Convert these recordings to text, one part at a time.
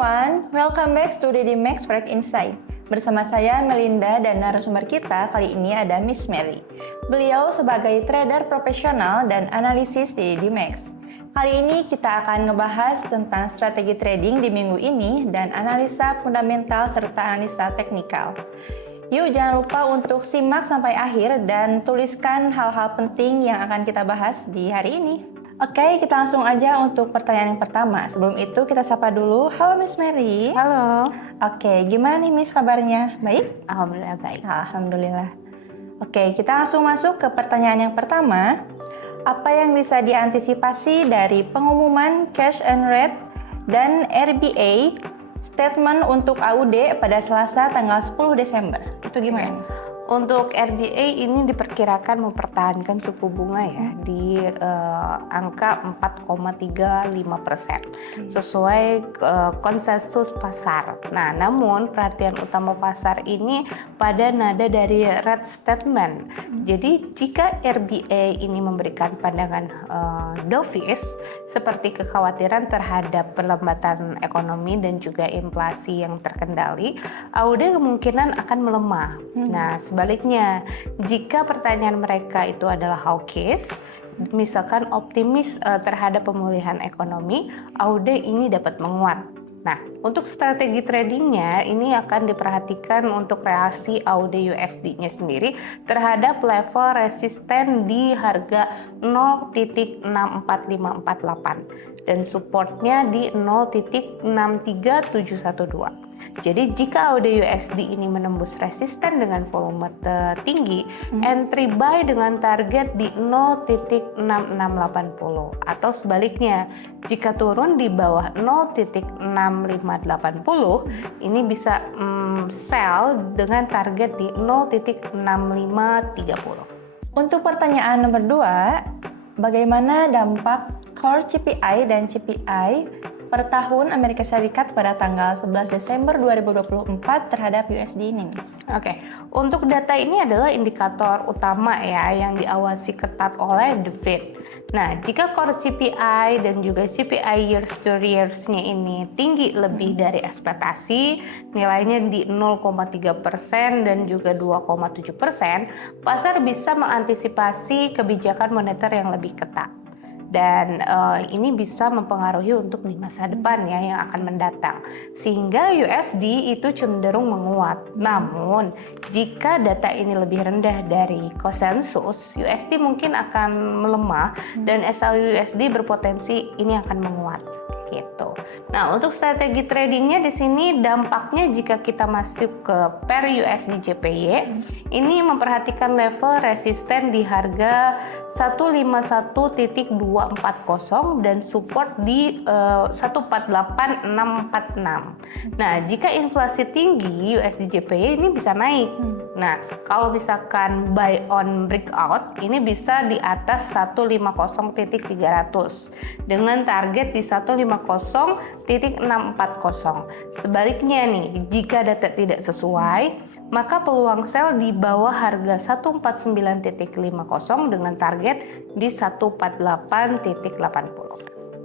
everyone, welcome back to the Max Freak Insight. Bersama saya Melinda dan narasumber kita kali ini ada Miss Mary. Beliau sebagai trader profesional dan analisis di Max. Kali ini kita akan ngebahas tentang strategi trading di minggu ini dan analisa fundamental serta analisa teknikal. Yuk jangan lupa untuk simak sampai akhir dan tuliskan hal-hal penting yang akan kita bahas di hari ini. Oke, kita langsung aja untuk pertanyaan yang pertama. Sebelum itu kita sapa dulu. Halo Miss Mary. Halo. Oke, gimana nih Miss kabarnya? Baik? Alhamdulillah baik. Alhamdulillah. Oke, kita langsung masuk ke pertanyaan yang pertama. Apa yang bisa diantisipasi dari pengumuman cash and rate dan RBA statement untuk AUD pada Selasa tanggal 10 Desember? Itu gimana Miss? Untuk RBA ini diperkirakan mempertahankan suku bunga ya di angka 4,35% sesuai konsensus pasar. Nah, namun perhatian utama pasar ini pada nada dari rate statement. Jadi jika RBA ini memberikan pandangan dovish seperti kekhawatiran terhadap perlambatan ekonomi dan juga inflasi yang terkendali, AUD kemungkinan akan melemah. Nah, sebaliknya, jika pertanyaan mereka itu adalah hawkish, misalkan optimis terhadap pemulihan ekonomi, AUD ini dapat menguat. Nah, untuk strategi tradingnya ini akan diperhatikan untuk reaksi AUD USD-nya sendiri terhadap level resisten di harga 0.64548 dan supportnya di 0.63712. Jadi jika AUD USD ini menembus resisten dengan volume tinggi, entry buy dengan target di 0.6680 atau sebaliknya, jika turun di bawah 0.6580, ini bisa sell dengan target di 0.6530. Untuk pertanyaan nomor 2, bagaimana dampak core CPI dan CPI per tahun Amerika Serikat pada tanggal 11 Desember 2024 terhadap USD ini, Miss? Oke, untuk data ini adalah indikator utama ya yang diawasi ketat oleh The Fed. Nah, jika core CPI dan juga CPI years to years-nya ini tinggi lebih dari ekspektasi, nilainya di 0,3% dan juga 2,7%, pasar bisa mengantisipasi kebijakan moneter yang lebih ketat. Dan ini bisa mempengaruhi untuk di masa depan ya yang akan mendatang, sehingga USD itu cenderung menguat. Namun jika data ini lebih rendah dari konsensus, USD mungkin akan melemah dan SLUSD berpotensi ini akan menguat gitu. Nah, untuk strategi tradingnya di sini dampaknya jika kita masuk ke pair USD JPY, ini memperhatikan level resisten di harga 151.240 dan support di 148.646. Nah, jika inflasi tinggi USD JPY ini bisa naik. Nah, kalau misalkan buy on breakout ini bisa di atas 150.300 dengan target di 150.640. Sebaliknya nih, jika data tidak sesuai, maka peluang sell di bawah harga 149.50 dengan target di 148.80.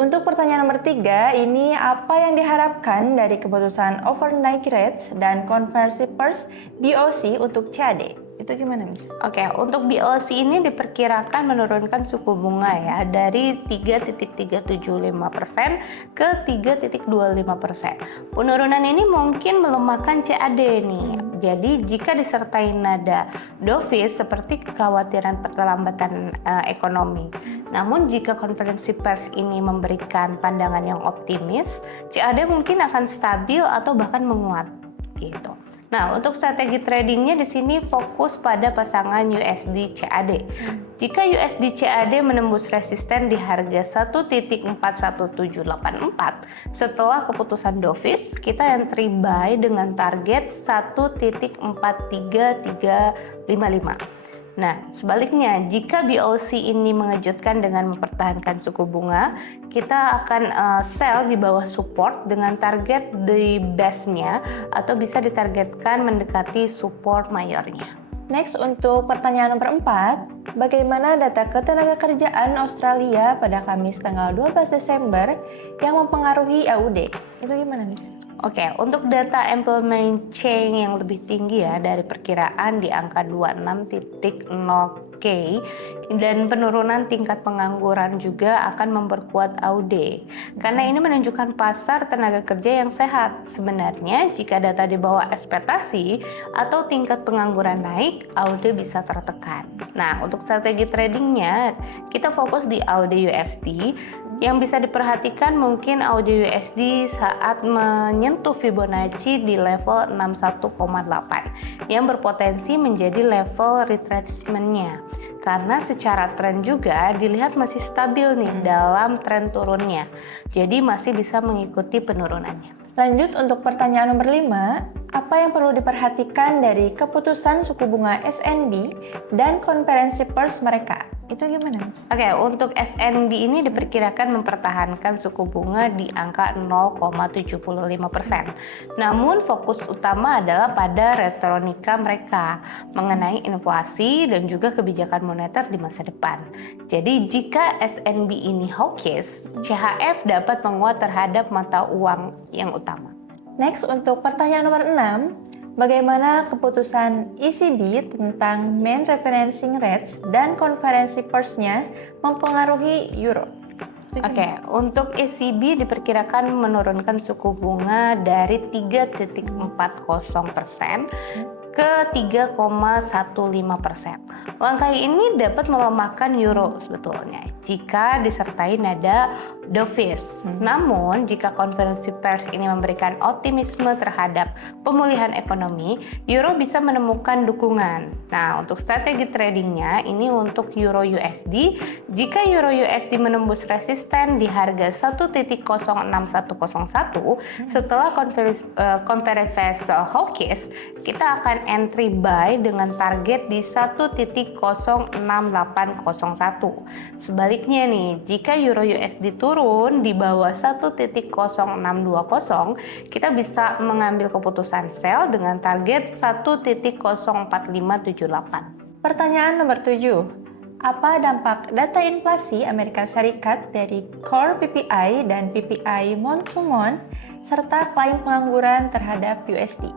Untuk pertanyaan nomor 3, ini apa yang diharapkan dari keputusan overnight rates dan conversion pairs BOC untuk CAD? Itu gimana, Miss? Oke, untuk BOC ini diperkirakan menurunkan suku bunga ya dari 3.375% ke 3.25%. Penurunan ini mungkin melemahkan CAD nih. Jadi jika disertai nada dovish seperti kekhawatiran perlambatan ekonomi. Namun jika konferensi pers ini memberikan pandangan yang optimis, CAD mungkin akan stabil atau bahkan menguat gitu. Nah, untuk strategi tradingnya di sini fokus pada pasangan USD CAD. Jika USD CAD menembus resisten di harga 1.41784 setelah keputusan dovish, kita entry buy dengan target 1.43355. Nah, sebaliknya, jika BOC ini mengejutkan dengan mempertahankan suku bunga, kita akan sell di bawah support dengan target di base-nya atau bisa ditargetkan mendekati support mayornya. Next, untuk pertanyaan nomor 4, bagaimana data ketenagakerjaan Australia pada Kamis tanggal 12 Desember yang mempengaruhi AUD? Itu gimana, Miss? Oke, untuk data employment change yang lebih tinggi ya dari perkiraan di angka 26.0K dan penurunan tingkat pengangguran juga akan memperkuat AUD. Karena ini menunjukkan pasar tenaga kerja yang sehat. Sebenarnya jika data di bawah ekspektasi atau tingkat pengangguran naik, AUD bisa tertekan. Nah, untuk strategi tradingnya, kita fokus di AUD USD. Yang bisa diperhatikan mungkin AUD USD saat menyentuh Fibonacci di level 61,8 yang berpotensi menjadi level retracement-nya. Karena secara tren juga dilihat masih stabil nih dalam tren turunnya. Jadi masih bisa mengikuti penurunannya. Lanjut untuk pertanyaan nomor 5, apa yang perlu diperhatikan dari keputusan suku bunga SNB dan konferensi pers mereka? Itu gimana, Mas? Oke, untuk SNB ini diperkirakan mempertahankan suku bunga di angka 0,75%. Namun fokus utama adalah pada retorika mereka mengenai inflasi dan juga kebijakan moneter di masa depan. Jadi jika SNB ini hawkish, CHF dapat menguat terhadap mata uang yang utama. Next, untuk pertanyaan nomor 6, bagaimana keputusan ECB tentang main referencing rates dan konferensi pers-nya mempengaruhi euro? Oke, untuk ECB diperkirakan menurunkan suku bunga dari 3,40% ke 3,15%. Langkah ini dapat melemahkan euro sebetulnya jika disertai nada dovish. Namun jika konferensi pers ini memberikan optimisme terhadap pemulihan ekonomi, euro bisa menemukan dukungan. Nah, untuk strategi tradingnya ini untuk euro USD, jika euro USD menembus resisten di harga 1.06101 setelah konferensi hawkish, kita akan entry buy dengan target di 1.06801. Sebaliknya nih, jika euro USD turun di bawah 1.0620, kita bisa mengambil keputusan sell dengan target 1.04578. Pertanyaan nomor 7. Apa dampak data inflasi Amerika Serikat dari core PPI dan PPI month to month serta klaim pengangguran terhadap USD?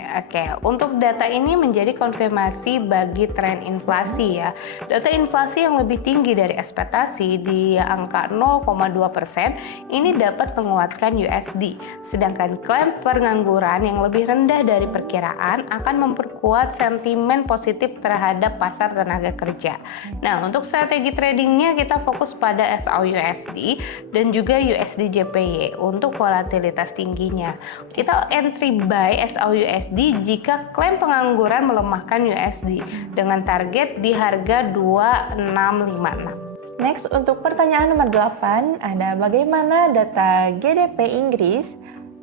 Oke, untuk data ini menjadi konfirmasi bagi tren inflasi ya. Data inflasi yang lebih tinggi dari ekspektasi di angka 0,2% ini dapat menguatkan USD. Sedangkan klaim pengangguran yang lebih rendah dari perkiraan akan memperkuat sentimen positif terhadap pasar tenaga kerja. Nah, untuk strategi tradingnya kita fokus pada SAUUSD dan juga USD JPY untuk volatilitas tingginya. Kita entry buy SAUUSD jika klaim pengangguran melemahkan USD dengan target di harga 2656. Next, untuk pertanyaan nomor 8, ada bagaimana data GDP Inggris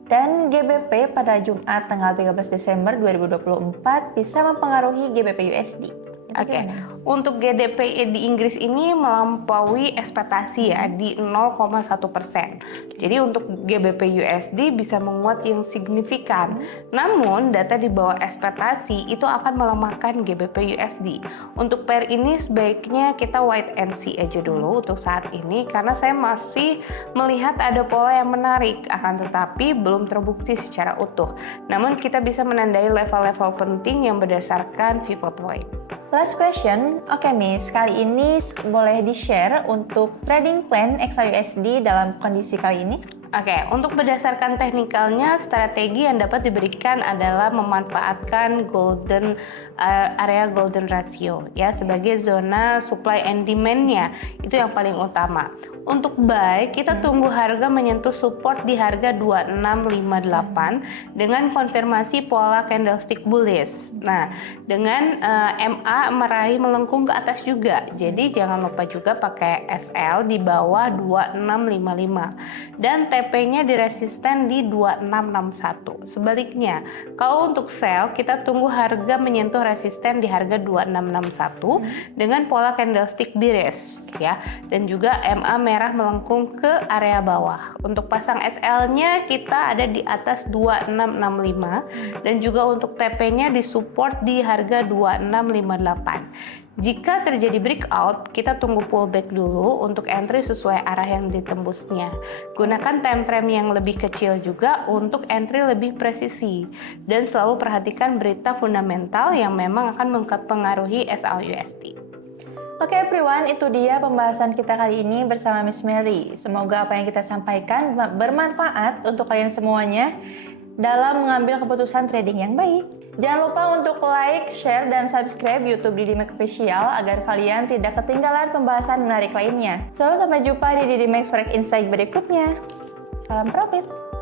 dan GBP pada Jumat tanggal 13 Desember 2024 bisa mempengaruhi GBP USD. Oke, untuk GDP di Inggris ini melampaui ekspektasi ya di 0,1%. Jadi untuk GBP USD bisa menguat yang signifikan. Namun data di bawah ekspektasi itu akan melemahkan GBP USD. Untuk pair ini sebaiknya kita wait and see aja dulu untuk saat ini karena saya masih melihat ada pola yang menarik, akan tetapi belum terbukti secara utuh. Namun kita bisa menandai level-level penting yang berdasarkan pivot point. Last question, oke Miss, kali ini boleh di-share untuk trading plan XAUSD dalam kondisi kali ini? Oke, untuk berdasarkan teknikalnya, strategi yang dapat diberikan adalah memanfaatkan area golden ratio ya sebagai zona supply and demand-nya, itu yang paling utama. Untuk buy, kita tunggu harga menyentuh support di harga 2658 dengan konfirmasi pola candlestick bullish. Nah, dengan MA meraih melengkung ke atas juga. Jadi jangan lupa juga pakai SL di bawah 2655 dan TP-nya di resisten di 2661. Sebaliknya, kalau untuk sell kita tunggu harga menyentuh resisten di harga 2661 dengan pola candlestick bearish ya. Dan juga MA merah melengkung ke area bawah. Untuk pasang SL-nya kita ada di atas 2665 dan juga untuk TP-nya disupport di harga 2658. Jika terjadi breakout, kita tunggu pullback dulu untuk entry sesuai arah yang ditembusnya. Gunakan time frame yang lebih kecil juga untuk entry lebih presisi. Dan selalu perhatikan berita fundamental yang memang akan mempengaruhi SAUSD. Oke everyone, itu dia pembahasan kita kali ini bersama Miss Mary. Semoga apa yang kita sampaikan bermanfaat untuk kalian semuanya dalam mengambil keputusan trading yang baik. Jangan lupa untuk like, share, dan subscribe YouTube Didimax Official agar kalian tidak ketinggalan pembahasan menarik lainnya. So, sampai jumpa di Didimax Forex Insight berikutnya. Salam profit!